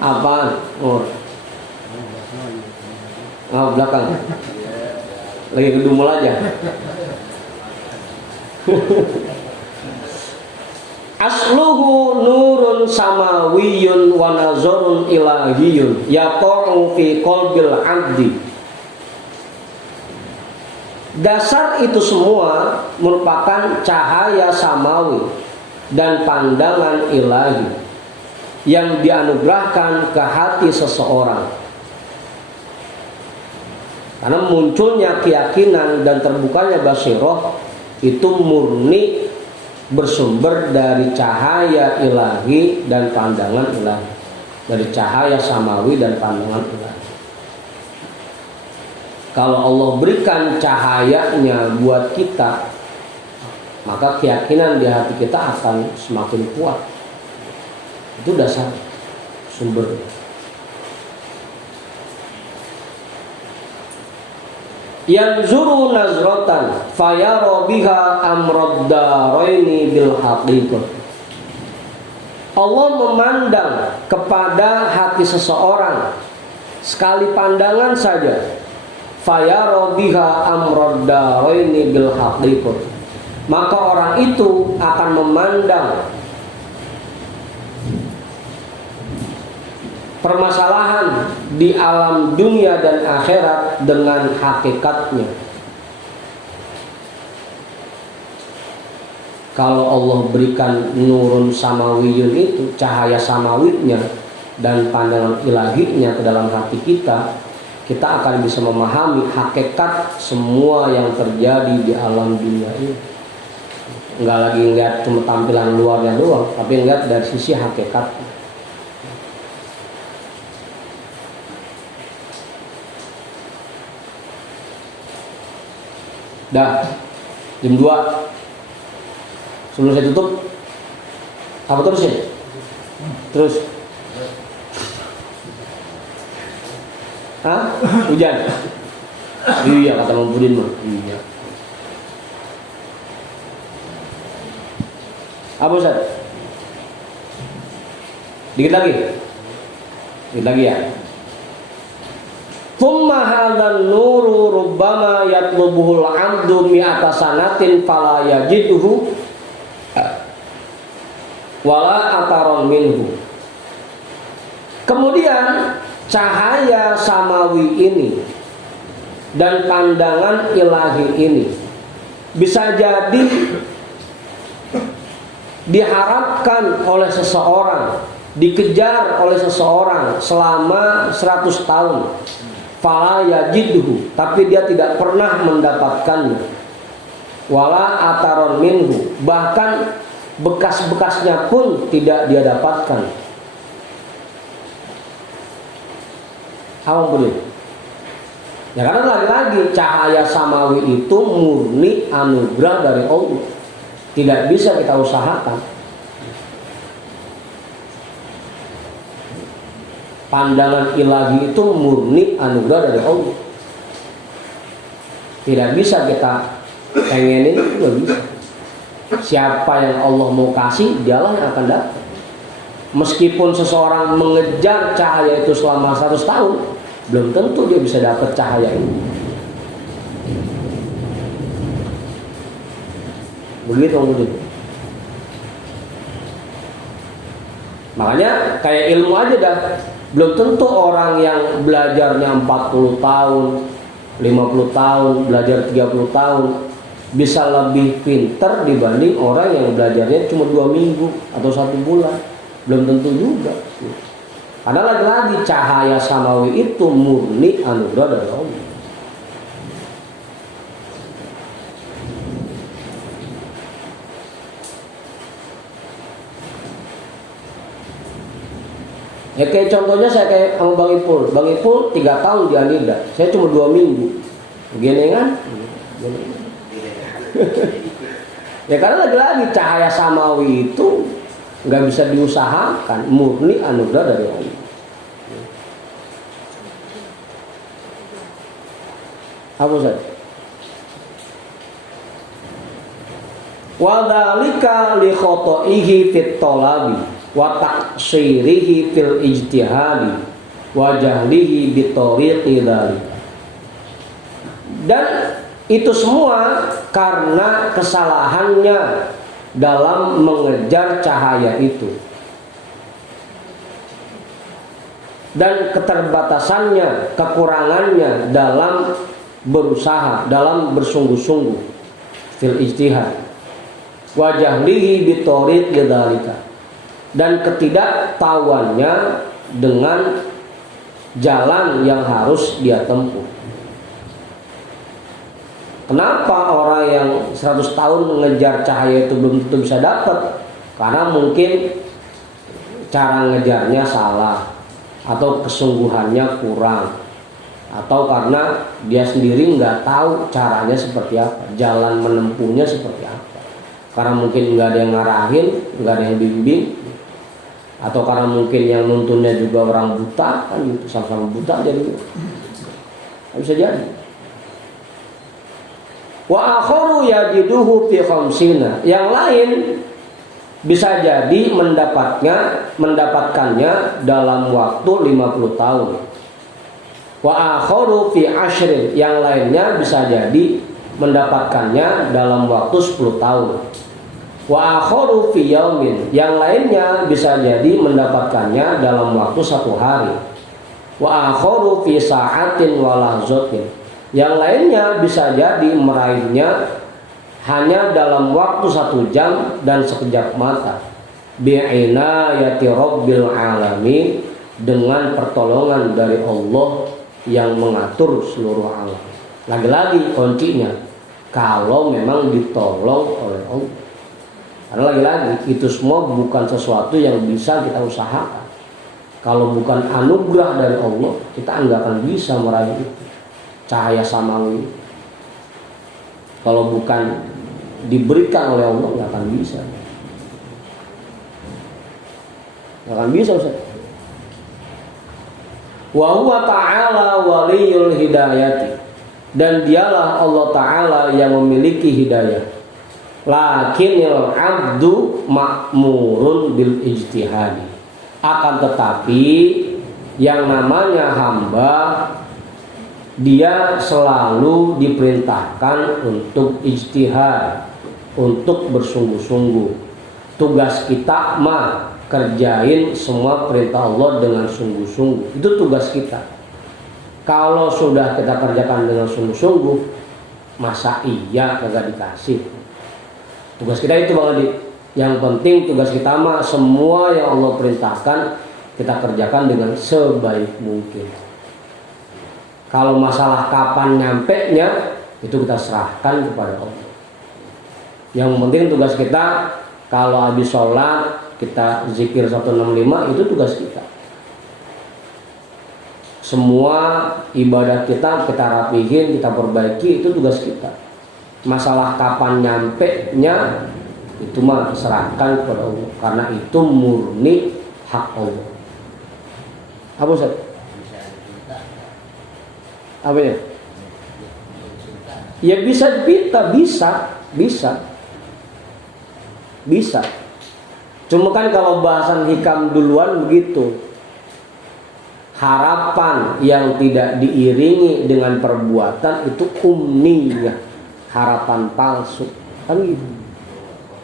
Apaan? Oh, belakang. Lagi ngedumel aja. Asluhu nurun samawiyun wa nazarun ilahiyun yaqa'u fi qalbil 'abdi. Dasar itu semua merupakan cahaya samawi dan pandangan ilahi yang dianugerahkan ke hati seseorang. Karena munculnya keyakinan dan terbukanya basirah itu murni bersumber dari cahaya ilahi dan pandangan ilahi, dari cahaya samawi dan pandangan ilahi. Kalau Allah berikan cahayanya buat kita, maka keyakinan di hati kita akan semakin kuat. Itu dasar sumbernya. Yanzuru nazratan fayara biha amrad daraini bil haqiqah. Allah memandang kepada hati seseorang sekali pandangan saja, fayara biha amrad daraini bil haqiqah. Maka orang itu akan memandang permasalahan di alam dunia dan akhirat dengan hakikatnya. Kalau Allah berikan nurun samawiyun itu, cahaya samawinya dan pandangan ilahinya ke dalam hati kita, kita akan bisa memahami hakikat semua yang terjadi di alam dunia ini. Enggak lagi ngeliat cuma tampilan luarnya doang, tapi ngeliat dari sisi hakikatnya. Dah, jam 2 sebelum saya tutup, apa terus ya? Terus? Hah? Hujan? Iya, kata Bang Budin mah. Iya. Apa Ustaz? Dikit lagi ya. Thumma hadzal nuru rubbama yatlubuhul 'abdu mi'ata sanatin fala yajiduhu wala ataron minhu. Kemudian cahaya samawi ini dan pandangan ilahi ini bisa jadi diharapkan oleh seseorang, dikejar oleh seseorang selama 100 tahun. Fala yajidhu, tapi dia tidak pernah mendapatkannya. Wala ataron minhu, bahkan bekas-bekasnya pun tidak dia dapatkan. Apa boleh? Ya karena lagi-lagi cahaya samawi itu murni anugerah dari Allah. Tidak bisa kita usahakan. Pandangan ilahi itu murni anugerah dari Allah. Tidak bisa kita pengenin, tidak bisa. Siapa yang Allah mau kasih, dialah yang akan dapat. Meskipun seseorang mengejar cahaya itu selama 100 tahun, belum tentu dia bisa dapat cahaya ini. Begitu. Makanya kayak ilmu aja dah. Belum tentu orang yang belajarnya 40 tahun, 50 tahun, belajar 30 tahun bisa lebih pintar dibanding orang yang belajarnya cuma 2 minggu atau 1 bulan. Belum tentu juga. Karena lagi-lagi cahaya samawi itu murni anugerah dari Allah. Ya kayak contohnya saya kayak sama Bang Ipul. Bang Ipul 3 tahun di Anida, saya cuma 2 minggu. Begini kan? Ya karena lagi-lagi cahaya samawi itu nggak bisa diusahakan, murni anugerah dari Allah. Apa Ustaz? Wa dzalika li khotoihi fit talabi wa taqsirihi fil ijtihadi wa jahlihi bi tariqi dzalika. Dan itu semua karena kesalahannya dalam mengejar cahaya itu dan keterbatasannya, kekurangannya dalam berusaha, dalam bersungguh-sungguh fil ijtihad wa jahlihi bi tariqi dzalika, dan ketidaktahuannya dengan jalan yang harus dia tempuh. Kenapa orang yang 100 tahun mengejar cahaya itu belum tentu bisa dapat? Karena mungkin cara ngejarnya salah, atau kesungguhannya kurang, atau karena dia sendiri nggak tahu caranya seperti apa, jalan menempuhnya seperti apa. Karena mungkin nggak ada yang ngarahin, nggak ada yang bimbing, atau karena mungkin yang nuntunnya juga orang buta, kan gitu, sama-sama buta jadi bisa jadi. Wa akharu yajiduhu fi khamsina, yang lain bisa jadi mendapatkannya dalam waktu 50 tahun. Wa akharu fi ashrin, yang lainnya bisa jadi mendapatkannya dalam waktu 10 tahun. Wa akharu fi yaumin, yang lainnya bisa jadi mendapatkannya dalam waktu 1 hari. Wa akharu fi sa'atin wa lahzatin, yang lainnya bisa jadi meraihnya hanya dalam waktu 1 jam dan sekejap mata. Bi'inayati rabbil alamin, dengan pertolongan dari Allah yang mengatur seluruh alam. Lagi-lagi kuncinya, kalau memang ditolong oleh Allah. Karena lagi-lagi itu semua bukan sesuatu yang bisa kita usahakan. Kalau bukan anugerah dari Allah, kita nggak akan bisa meraih itu. Cahaya samawi, kalau bukan diberikan oleh Allah, nggak akan bisa. Nggak akan bisa, Ustaz. Wa huwa ta'ala waliyul hidayati, dan dialah Allah Ta'ala yang memiliki hidayah. Lakinnil abdu ma'murun bil ijtihadi. Akan tetapi yang namanya hamba dia selalu diperintahkan untuk ijtihad, untuk bersungguh-sungguh. Tugas kita mah kerjain semua perintah Allah dengan sungguh-sungguh. Itu tugas kita. Kalau sudah kita kerjakan dengan sungguh-sungguh, masa iya kagak dikasih? Tugas kita itu Bang Adi. Yang penting tugas kita mah semua yang Allah perintahkan kita kerjakan dengan sebaik mungkin. Kalau masalah kapan nyampenya itu kita serahkan kepada Allah. Yang penting tugas kita kalau habis sholat kita zikir 165 itu tugas kita. Semua ibadah kita rapihin, kita perbaiki, itu tugas kita. Masalah kapan nyampenya itu mah serahkan kepada Allah, karena itu murni hak Allah. Apa Ustaz? Apa ya? Ya bisa kita, bisa. Cuma kan kalau bahasan hikam duluan begitu. Harapan yang tidak diiringi dengan perbuatan itu umniyah, harapan palsu. Kan gitu.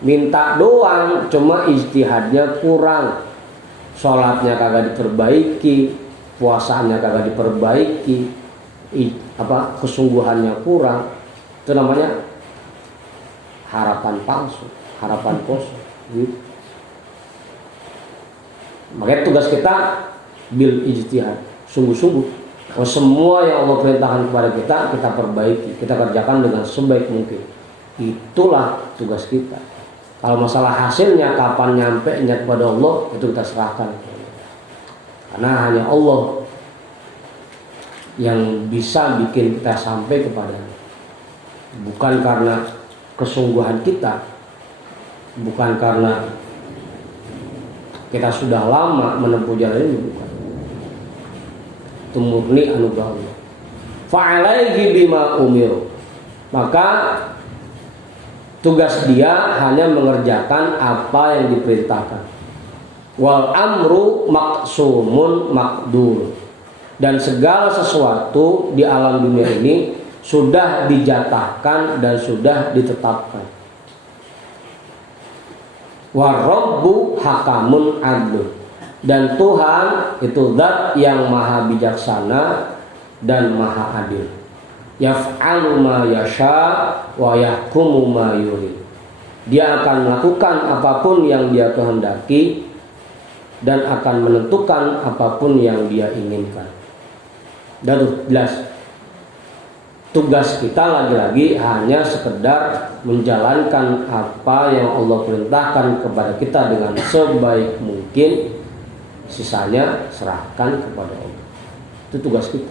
Minta doang, cuma ijtihadnya kurang. Sholatnya kagak diperbaiki, puasanya kagak diperbaiki, kesungguhannya kurang. Itu namanya harapan palsu, harapan kosong. Gitu. Makanya tugas kita bil ijtihad, sungguh-sungguh. Kalau semua yang Allah perintahkan kepada kita perbaiki, kita kerjakan dengan sebaik mungkin. Itulah tugas kita. Kalau masalah hasilnya kapan nyampenya kepada Allah, itu kita serahkan. Karena hanya Allah yang bisa bikin kita sampai kepadanya. Bukan karena kesungguhan kita, bukan karena kita sudah lama menempuh jalan ini, bukan. Itu murni anugerah Allah. Fa'alaihi bima umiru. Maka tugas dia hanya mengerjakan apa yang diperintahkan. Wal amru maksumun makdur. Dan segala sesuatu di alam dunia ini sudah dijatahkan dan sudah ditetapkan. Warabbu hakamun adlun. Dan Tuhan itu zat yang maha bijaksana dan maha adil. Yaf'alu ma yasha wa yahkumu ma yurid. Dia akan melakukan apapun yang dia kehendaki dan akan menentukan apapun yang dia inginkan. Dan tuh jelas. Tugas kita lagi-lagi hanya sekedar menjalankan apa yang Allah perintahkan kepada kita dengan sebaik mungkin. Sisanya serahkan kepada Allah. Itu tugas kita.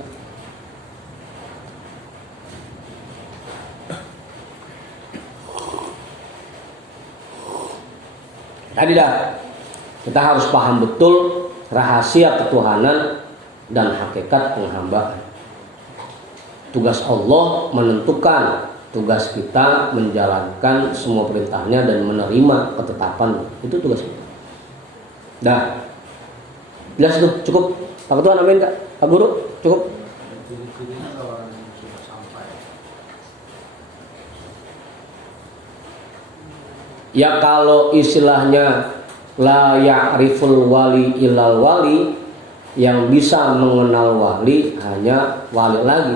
Tadi dah kita harus paham betul rahasia ketuhanan dan hakikat penghambaan. Tugas Allah menentukan, tugas kita menjalankan semua perintahnya dan menerima ketetapan. Itu tugas kita. Dah. Jelas tuh, cukup. Pak Ketua namain Kak? Pak Guru, cukup? Ya kalau istilahnya la ya'riful wali illal wali, yang bisa mengenal wali hanya wali lagi.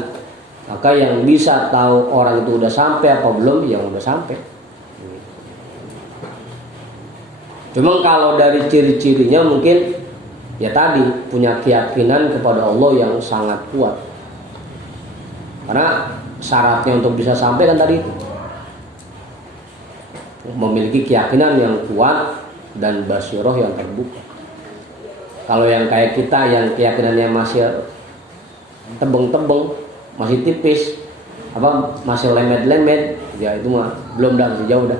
Maka yang bisa tahu orang itu udah sampai apa belum, yang udah sampai. Cuma kalau dari ciri-cirinya mungkin ya tadi punya keyakinan kepada Allah yang sangat kuat. Karena syaratnya untuk bisa sampai kan tadi itu memiliki keyakinan yang kuat dan basiroh yang terbuka. Kalau yang kayak kita yang keyakinannya masih tebeng-tebeng, masih tipis, masih lemet-lemet, ya itu mah belum dah, masih jauh dah.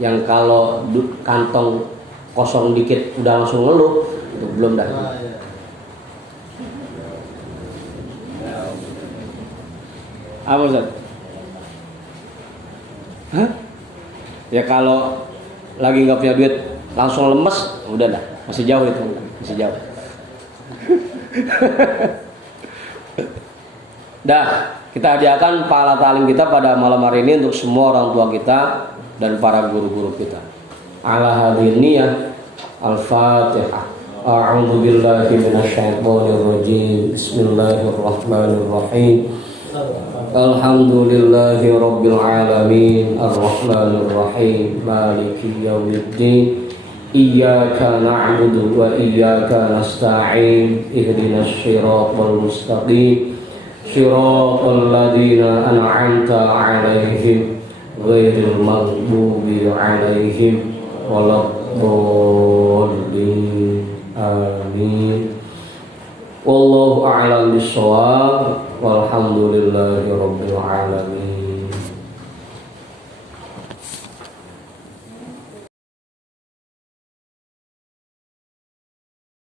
Yang kalau kantong kosong dikit udah langsung ngeluh, itu belum dah. Apa Ustaz? Hah? Ya kalau lagi nggak punya duit langsung lemes, udah dah, masih jauh itu, masih jauh. Dah, kita hadiahkan pahala ta'lim kita pada malam hari ini untuk semua orang tua kita dan para guru-guru kita. Ala hadhihi niyyah, al-Fatihah. A'udzu billahi minasyaitonir rajim. Bismillahirrahmanirrahim. Alhamdulillahi rabbil alamin, arrahmanir rahim, maliki yaumiddin. Iyyaka na'budu wa iyyaka nasta'in. Ihdinas shiratal mustaqim. Shiratal ladzina an'amta 'alaihim ghairil maghdubi 'alaihim waladdallin. Amin. Wallahu a'lam bishawab. Walhamdulillahi rabbil alamin.